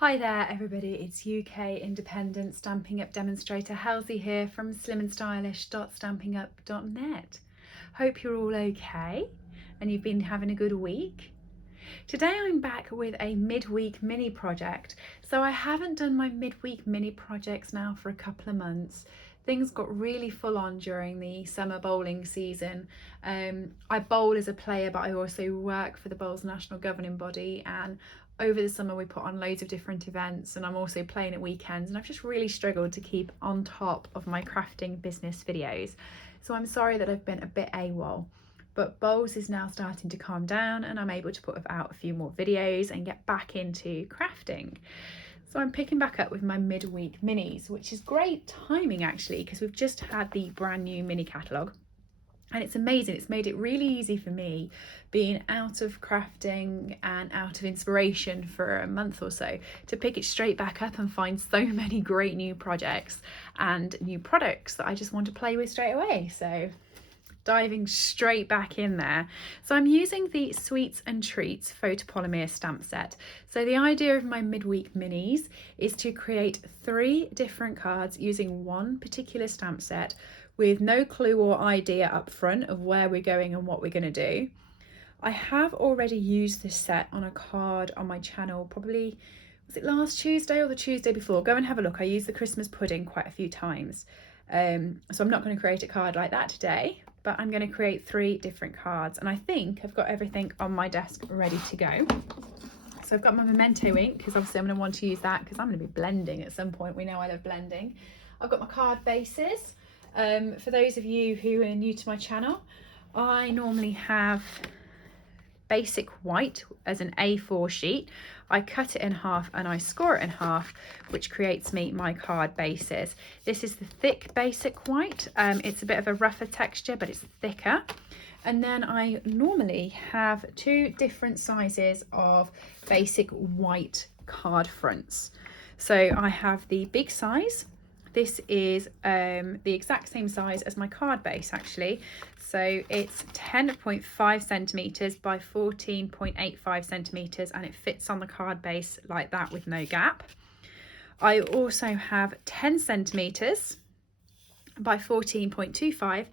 Hi there everybody, it's UK independent Stampin' Up demonstrator Halsey here from SlimmandStylish.stampinup.net. Hope you're all okay and you've been having a good week. Today I'm back with a midweek mini project. So I haven't done my midweek mini projects now for a couple of months. Things got really full on during the summer bowling season. I bowl as a player, but I also work for the bowl's national governing body, and over the summer we put on loads of different events, and I'm also playing at weekends, and I've just really struggled to keep on top of my crafting business videos. So I'm sorry that I've been a bit AWOL. But bowls is now starting to calm down and I'm able to put out a few more videos and get back into crafting. So I'm picking back up with my midweek minis, which is great timing actually, because we've just had the brand new mini catalogue. And it's amazing, it's made it really easy for me being out of crafting and out of inspiration for a month or so to pick it straight back up and find so many great new projects and new products that I just want to play with straight away. So diving straight back in there. So I'm using the Sweets and Treats photopolymer stamp set. So the idea of my midweek minis is to create 3 different cards using one particular stamp set with no clue or idea up front of where we're going and what we're going to do. I have already used this set on a card on my channel, probably, was it last Tuesday or the Tuesday before? Go and have a look. I used the Christmas pudding quite a few times. So I'm not going to create a card like that today, but I'm going to create 3 different cards, and I think I've got everything on my desk ready to go. So I've got my Memento ink, because obviously I'm going to want to use that because I'm going to be blending at some point. We know I love blending. I've got my card bases. For those of you who are new to my channel, I normally have basic white as an A4 sheet. I cut it in half and I score it in half, which creates me my card bases. This is the thick basic white. It's a bit of a rougher texture, but it's thicker. And then I normally have 2 different sizes of basic white card fronts. So I have the big size. This is the exact same size as my card base actually. So it's 10.5 centimeters by 14.85 centimeters, and it fits on the card base like that with no gap. I also have 10 centimeters by 14.25,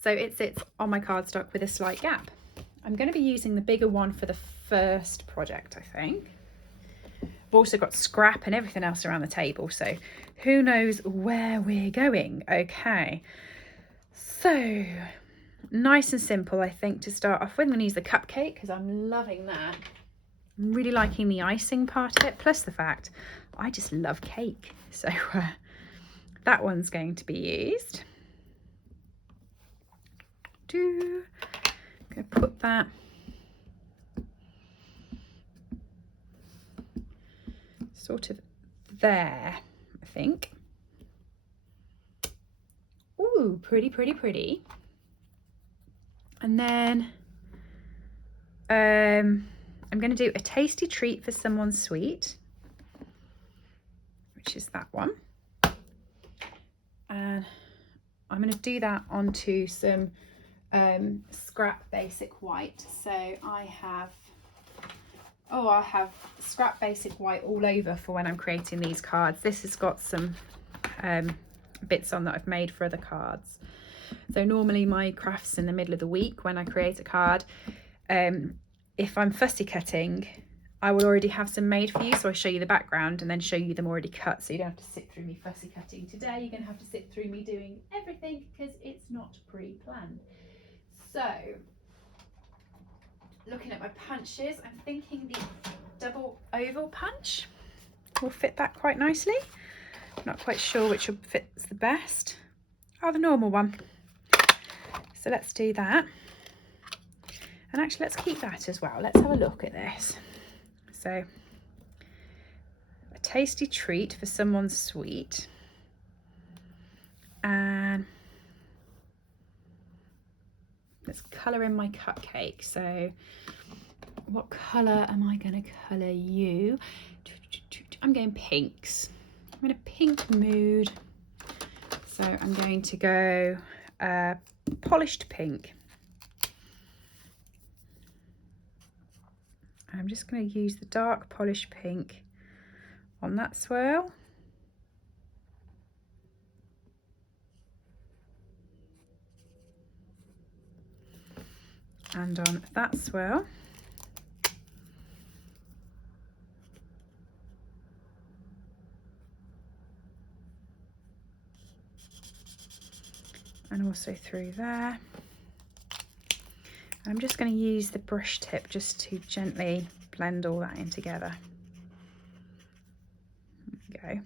so it sits on my cardstock with a slight gap. I'm going to be using the bigger one for the first project, I think. I've also got scrap and everything else around the table, so who knows where we're going. Okay, so nice and simple, I think, to start off with. I'm going to use the cupcake because I'm loving that. I'm really liking the icing part of it, plus the fact I just love cake. So that one's going to be used. I'm going to put that sort of there, I think. Ooh, pretty, pretty, pretty. And then I'm going to do a tasty treat for someone sweet, which is that one. And I'm going to do that onto some scrap basic white. So I have scrap basic white all over for when I'm creating these cards. This has got some bits on that I've made for other cards. So normally my crafts in the middle of the week when I create a card, if I'm fussy cutting, I will already have some made for you, so I show you the background and then show you them already cut, so you don't have to sit through me fussy cutting. Today you're going to have to sit through me doing everything because it's not pre-planned. So looking at my punches, I'm thinking the double oval punch will fit that quite nicely. Not quite sure which fits the best. Oh, the normal one. So let's do that. And actually let's keep that as well. Let's have a look at this. So a tasty treat for someone sweet. And let's colour in my cupcake. So what colour am I going to colour you? I'm going pinks. I'm in a pink mood. So I'm going to go polished pink. I'm just going to use the dark polished pink on that swirl. And on that swirl. And also through there. I'm just going to use the brush tip just to gently blend all that in together. There we go.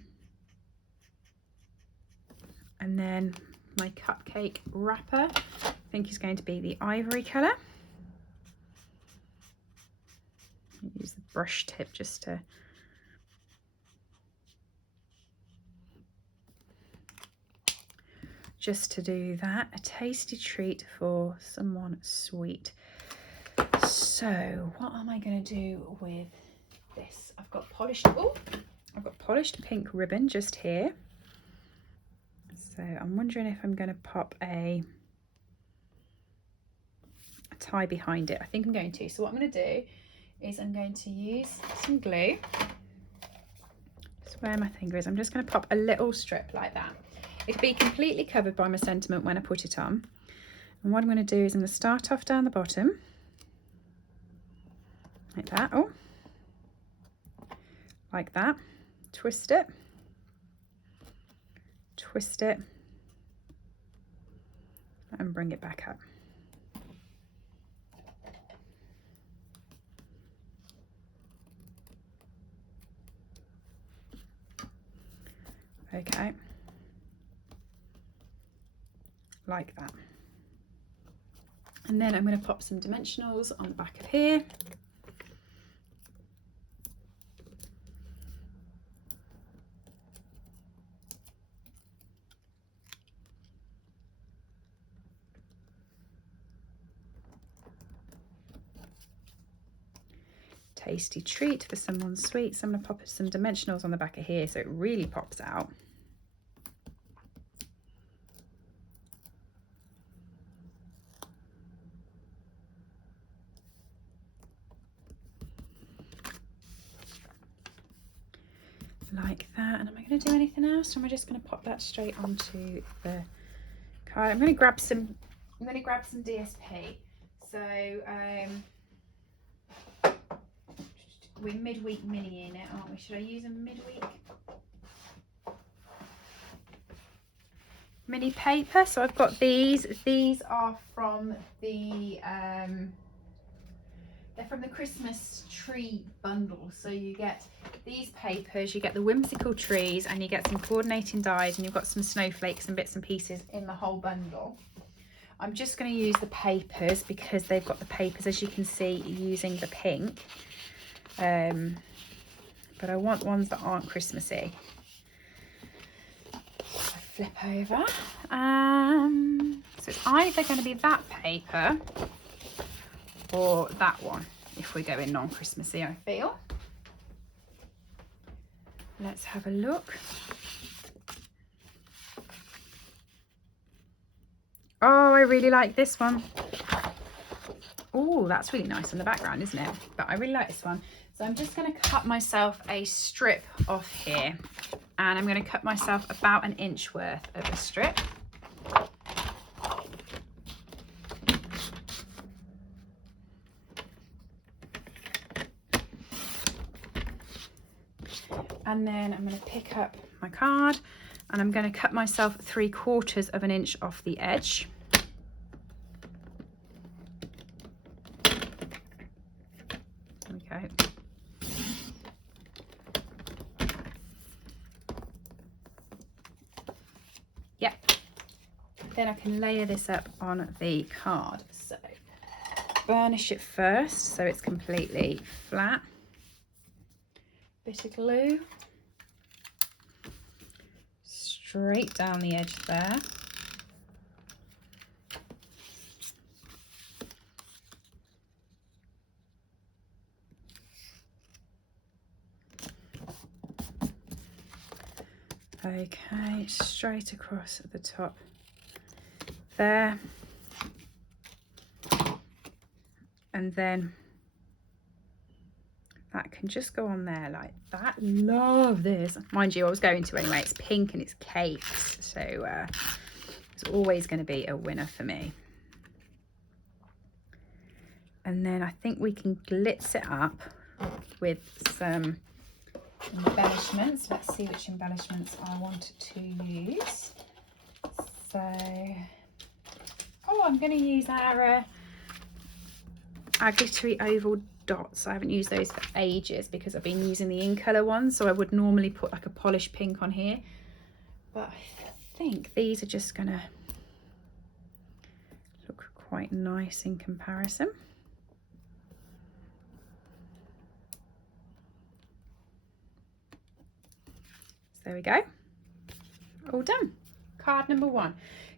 And then my cupcake wrapper, I think is going to be the ivory colour. Use the brush tip just to do that. A tasty treat for someone sweet. So what am I going to do with this? I've got polished pink ribbon just here. So I'm wondering if I'm going to pop a tie behind it. I think I'm going to. So what I'm going to do is I'm going to use some glue. Just where my finger is, I'm just going to pop a little strip like that. It'll be completely covered by my sentiment when I put it on. And what I'm going to do is I'm going to start off down the bottom, like that. Oh, like that. Twist it, and bring it back up. Okay, like that. And then I'm going to pop some dimensionals on the back of here. Tasty treat for someone sweet. So I'm going to pop some dimensionals on the back of here so it really pops out. Like that. And am I going to do anything else, or am I just going to pop that straight onto the card? I'm going to grab some DSP. So we're midweek mini in it, aren't we? Should I use a midweek mini paper? So I've got these. These are from the they're from the Christmas tree bundle. So you get these papers, you get the whimsical trees, and you get some coordinating dies, and you've got some snowflakes and bits and pieces in the whole bundle. I'm just going to use the papers because they've got the papers, as you can see, using the pink. But I want ones that aren't Christmassy. So flip over. So it's either going to be that paper or that one if we're going non-Christmassy, I feel. Let's have a look. Oh, I really like this one. Oh, that's really nice on the background, isn't it? But I really like this one. So I'm just going to cut myself a strip off here, and I'm going to cut myself about 1 inch worth of a strip. And then I'm going to pick up my card, and I'm going to cut myself 3/4 of an inch off the edge. Okay. Yep. Then I can layer this up on the card. So burnish it first so it's completely flat. Bit of glue straight down the edge there. Okay, straight across at the top there, and then that can just go on there like that. Love this. Mind you, I was going to anyway. It's pink and it's capes, so it's always going to be a winner for me. And then I think we can glitz it up with some embellishments. Let's see which embellishments I want to use. So, oh, I'm going to use our glittery oval dots. I haven't used those for ages because I've been using the in colour ones, so I would normally put like a polished pink on here, but I think these are just going to look quite nice in comparison. There we go, all done. Card number 1.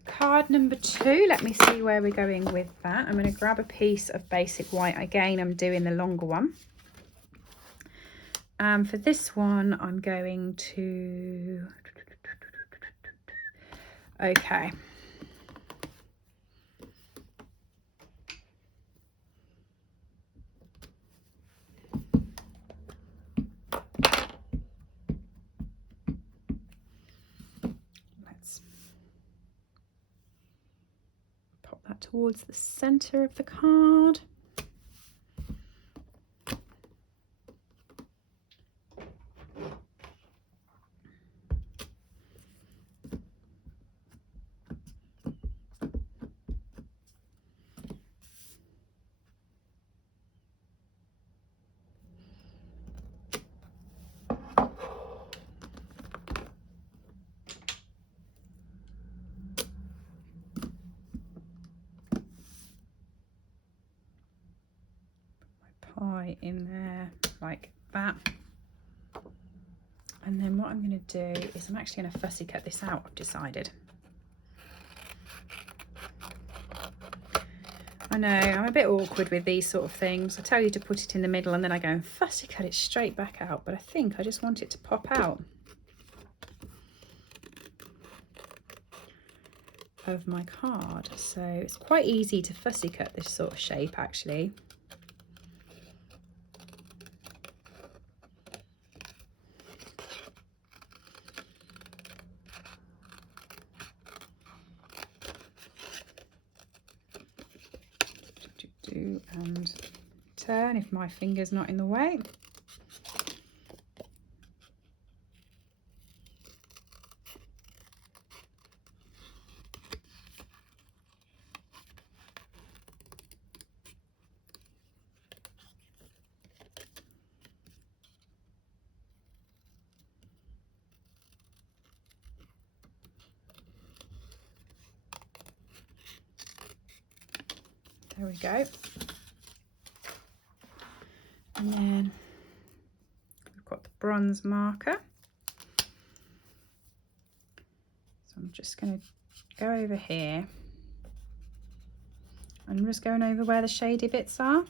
Card number 2, let me see where we're going with that. I'm going to grab a piece of basic white. Again, I'm doing the longer one. For this one, I'm going to, okay. Towards the center of the card. In there like that, and then what I'm going to do is I'm actually going to fussy cut this out. I've decided. I know I'm a bit awkward with these sort of things. I tell you to put it in the middle and then I go and fussy cut it straight back out, but I think I just want it to pop out of my card. So it's quite easy to fussy cut this sort of shape actually. And turn if my finger's not in the way. There we go. And then we've got the bronze marker. So I'm just going to go over here. I'm just going over where the shady bits are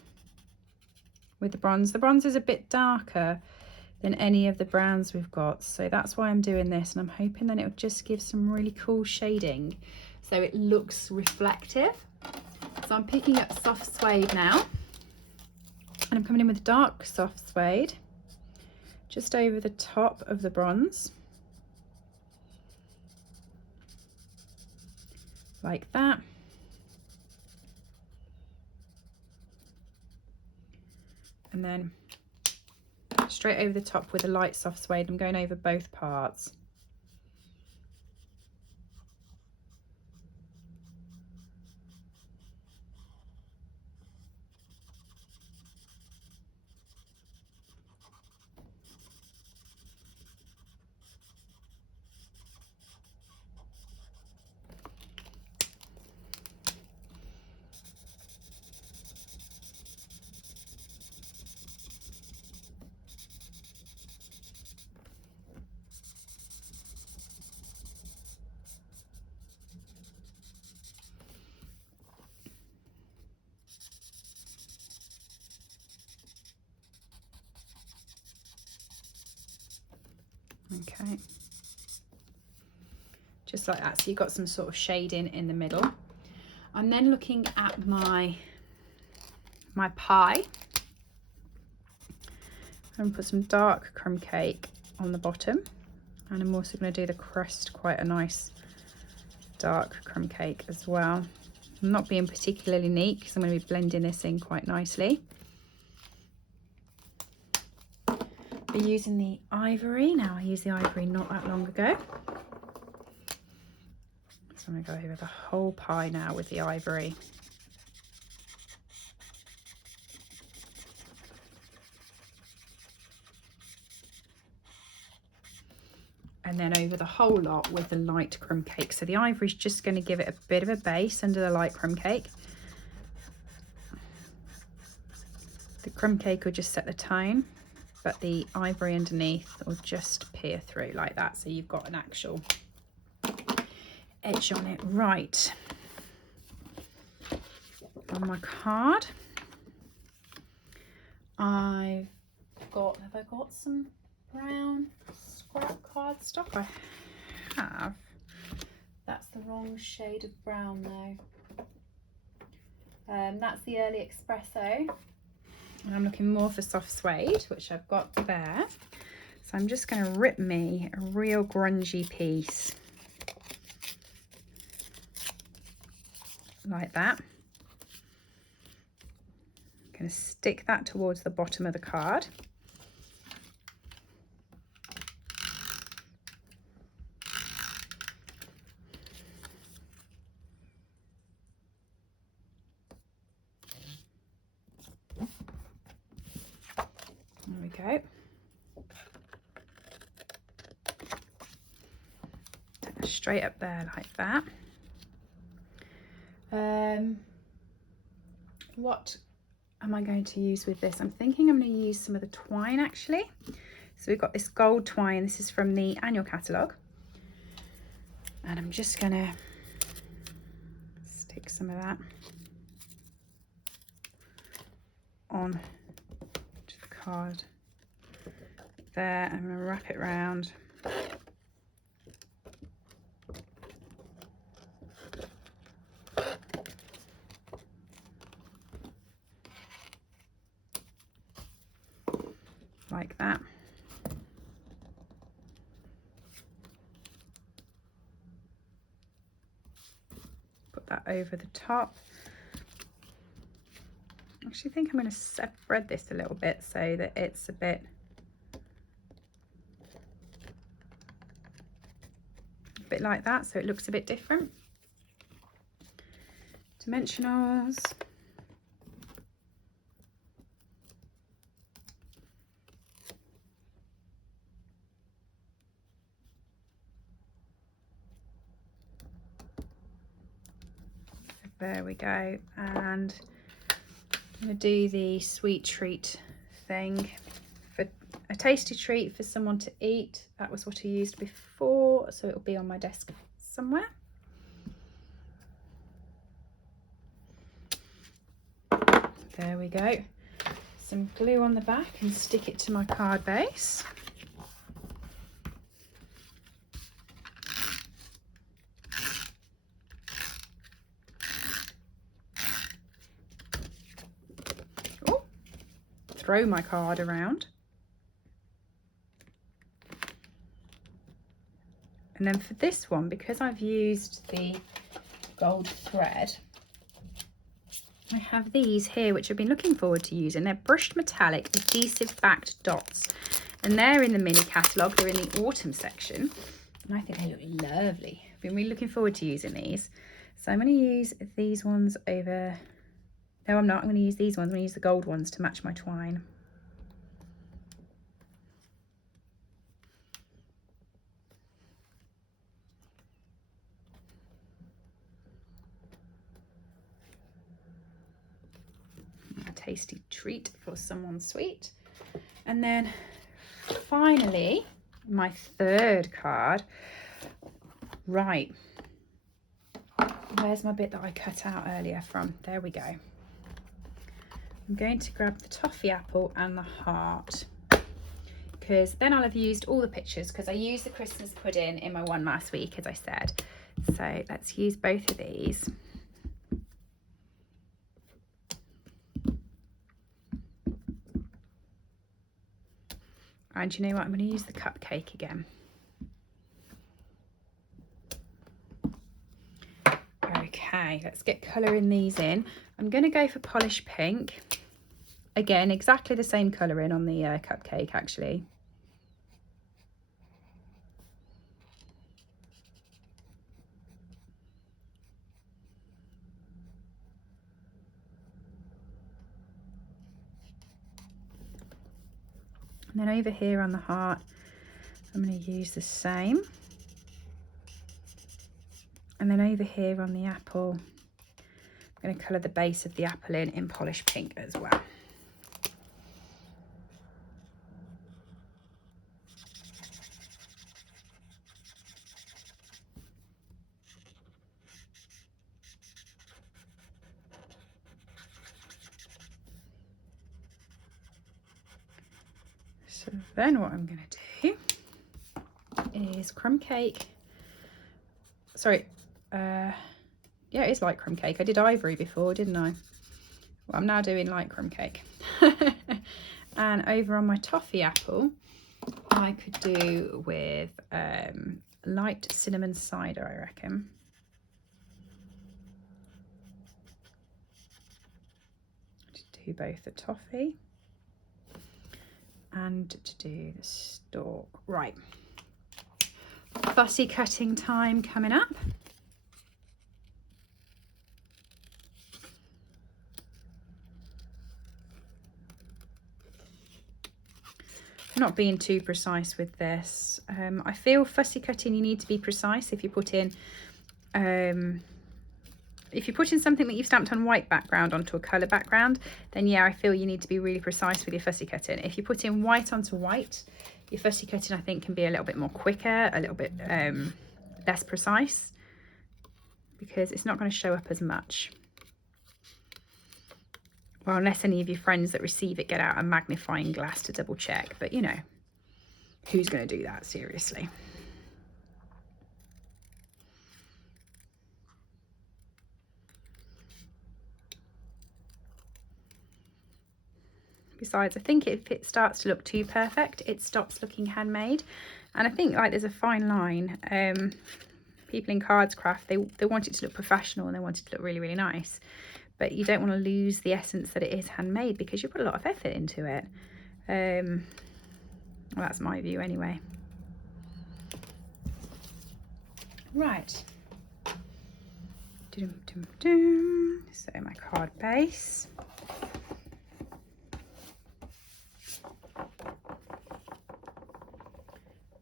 with the bronze. The bronze is a bit darker than any of the browns we've got, so that's why I'm doing this, and I'm hoping that it'll just give some really cool shading so it looks reflective. So I'm picking up soft suede now. And I'm coming in with dark soft suede just over the top of the bronze, like that. And then straight over the top with a light soft suede. I'm going over both parts. Okay, just like that, so you've got some sort of shading in the middle. I'm then looking at my pie, And put some dark crumb cake on the bottom, and I'm also going to do the crest quite a nice dark crumb cake as well. I'm not being particularly neat because I'm going to be blending this in quite nicely. Be using the ivory. Now I used the ivory not that long ago, so I'm going to go over the whole pie now with the ivory. And then over the whole lot with the light crumb cake. So the ivory is just going to give it a bit of a base under the light crumb cake. The crumb cake will just set the tone, but the ivory underneath will just peer through like that, so you've got an actual edge on it. Right, on my card have I got some brown scrap cardstock? I have. That's the wrong shade of brown though. That's the Early Espresso, and I'm looking more for soft suede, which I've got there. So I'm just going to rip me a real grungy piece like that. I'm going to stick that towards the bottom of the card. There we go. Straight up there like that. What am I going to use with this? I'm thinking I'm going to use some of the twine actually. So we've got this gold twine. This is from the annual catalogue. And I'm just going to stick some of that on to the card there. I'm going to wrap it around. Like that. Put that over the top. I actually think I'm going to spread this a little bit so that it's a bit like that, so it looks a bit different. Dimensionals. There we go, and I'm going to do the sweet treat thing for a tasty treat for someone to eat. That was what I used before, so it'll be on my desk somewhere. There we go. Some glue on the back and stick it to my card base. Throw my card around, and then for this one, because I've used the gold thread, I have these here which I've been looking forward to using. They're brushed metallic adhesive backed dots, and they're in the mini catalogue. They're in the autumn section, and I think they look lovely. I've been really looking forward to using these, so I'm going to use these ones over. No, I'm not. I'm going to use these ones. I'm going to use the gold ones to match my twine. A tasty treat for someone sweet. And then finally, my third card. Right. Where's my bit that I cut out earlier from? There we go. I'm going to grab the toffee apple and the heart, because then I'll have used all the pictures, because I used the Christmas pudding in my one last week, as I said. So let's use both of these. And you know what, I'm going to use the cupcake again. Okay, let's get colouring these in. I'm going to go for Polished Pink. Again, exactly the same colouring on the cupcake actually. And then over here on the heart, I'm going to use the same. And then over here on the apple, I'm going to colour the base of the apple in Polished Pink as well. So then what I'm going to do is crumb cake. Sorry, yeah, it is light crumb cake. I did ivory before, didn't I? Well, I'm now doing light crumb cake. And over on my toffee apple, I could do with light cinnamon cider, I reckon. To do both the toffee and to do the stalk. Right, fussy cutting time coming up. I'm not being too precise with this. I feel fussy cutting, you need to be precise if you put in something that you've stamped on white background onto a colour background, then yeah, I feel you need to be really precise with your fussy cutting. If you put in white onto white, your fussy cutting I think can be a little bit more quicker, a little bit less precise, because it's not going to show up as much. Well, unless any of your friends that receive it get out a magnifying glass to double check, but you know, who's going to do that, seriously? Besides, I think if it starts to look too perfect, it stops looking handmade. And I think like there's a fine line. People in cards craft, they want it to look professional and they want it to look really, really nice. But you don't want to lose the essence that it is handmade because you put a lot of effort into it. Well, that's my view anyway. Right. So my card base.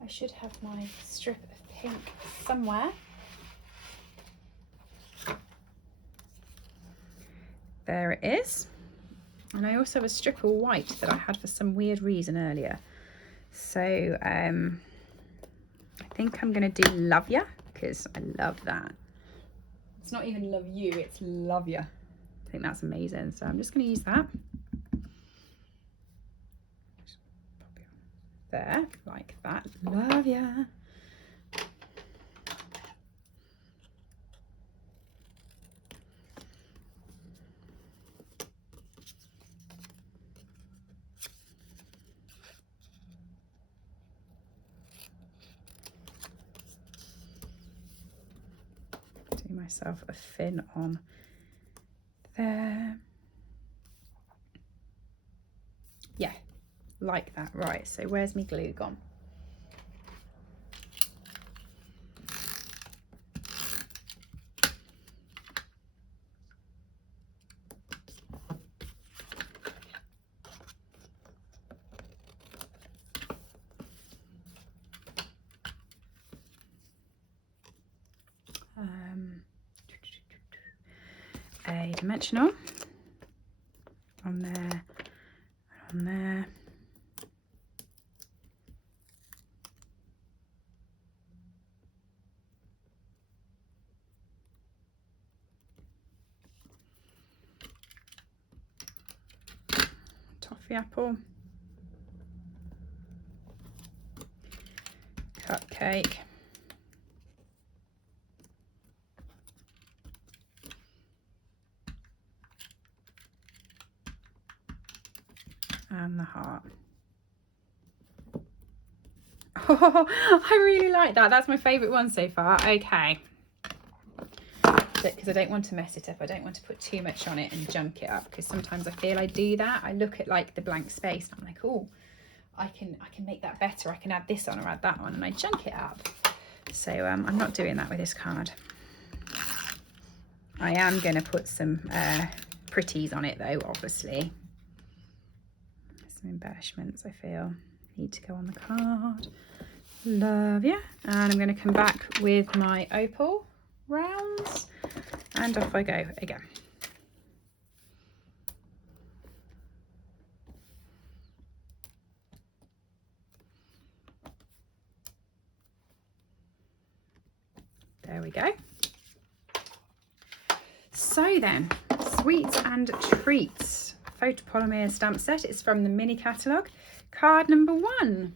I should have my strip of pink somewhere. There it is. And I also have a strip of white that I had for some weird reason earlier. So I think I'm going to do Love Ya, because I love that. It's not even Love You, it's Love Ya. I think that's amazing. So I'm just going to use that. Just pop it on there, like that. Love ya. Do myself a fin on there. Yeah, like that. Right, so where's my glue gone? A dimensional on there, on there. Toffee apple, cupcake, and the heart. Oh, I really like that. That's my favourite one so far. Okay. Because I don't want to mess it up. I don't want to put too much on it and junk it up, because sometimes I feel I do that. I look at like the blank space and I'm like, oh, I can make that better. I can add this on or add that on, and I junk it up. So I'm not doing that with this card. I am going to put some pretties on it though, obviously. Some embellishments I feel need to go on the card. Love ya. And I'm going to come back with my opal rounds, and off I go again. There we go. So then, Sweets and Treats photopolymer stamp set. It's from the mini catalogue. Card number 1,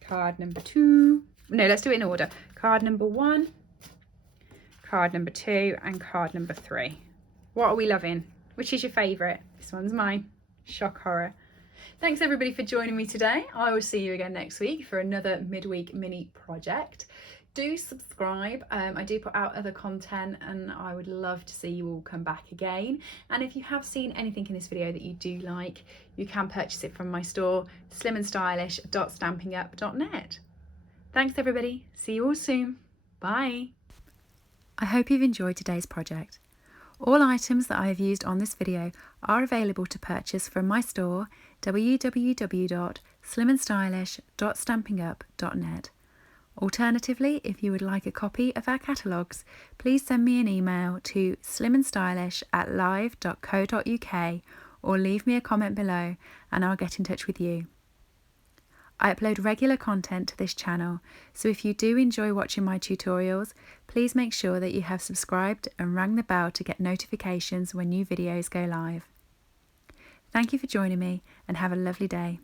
card number 2. No, let's do it in order. Card number 1, card number 2, and card number 3. What are we loving? Which is your favourite? This one's mine. Shock horror. Thanks everybody for joining me today. I will see you again next week for another midweek mini project. Do subscribe. I do put out other content, and I would love to see you all come back again. And if you have seen anything in this video that you do like, you can purchase it from my store, SlimmandStylish.stampinup.net. Thanks everybody. See you all soon. Bye. I hope you've enjoyed today's project. All items that I have used on this video are available to purchase from my store, www.SlimmandStylish.stampinup.net. Alternatively, if you would like a copy of our catalogues, please send me an email to slimandstylish@live.co.uk or leave me a comment below and I'll get in touch with you. I upload regular content to this channel, so if you do enjoy watching my tutorials, please make sure that you have subscribed and rang the bell to get notifications when new videos go live. Thank you for joining me, and have a lovely day.